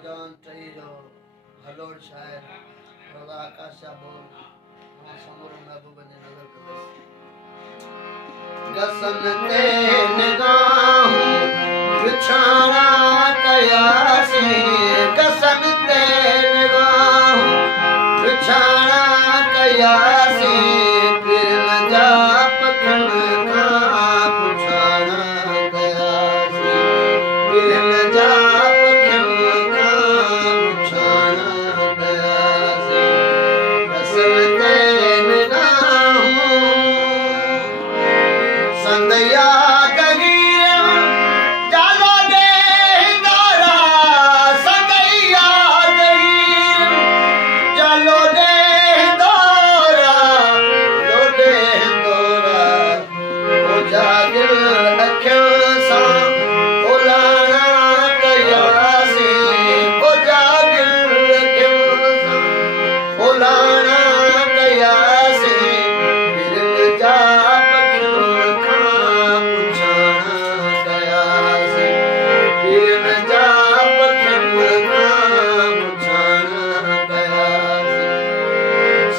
नौजवान टही जो हलोड़ शायर रज़ा आकाशा बोल समूर महबूब ने नजर कर गसन ते निगाहूं विछाड़ा कयासी गसन ते निगाहूं विछाड़ा कयासी फिर न जा पखन खां पुछाड़ा कयासी फिर न जा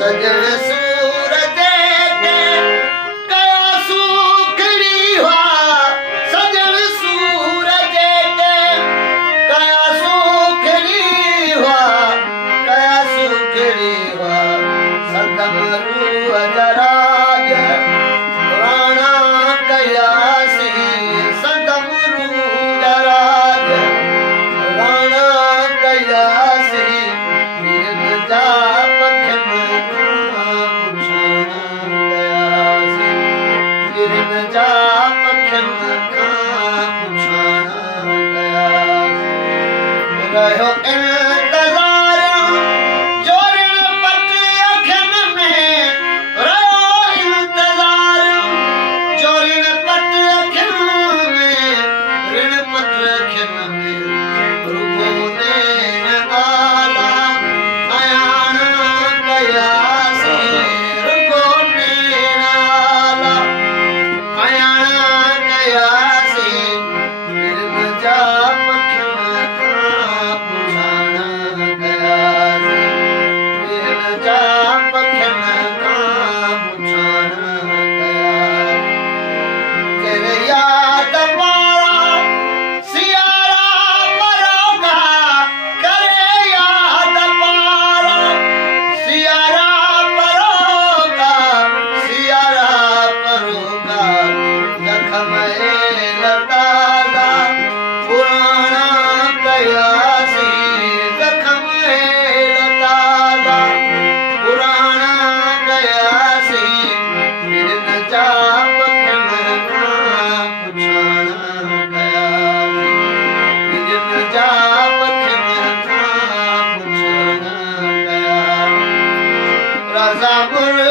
सजन सूरज ते कया सुखड़ी हुआ सजन सूरज ते कया सुखड़ी हुआ सदम रूह दराज पुराना कयासी सदम रूह दराज पुराना कयासी फिर जा जा पखन खां पुछाड़ा कयासी रहियो इंतज़ार जोरिन पट अखियुनि में रहियो इंतज़ार जोरिन पट अखियुनि में ऋण पट अखियुनि में रुगो नेण आला अयाना कयासी रुगो नेण आला Sabur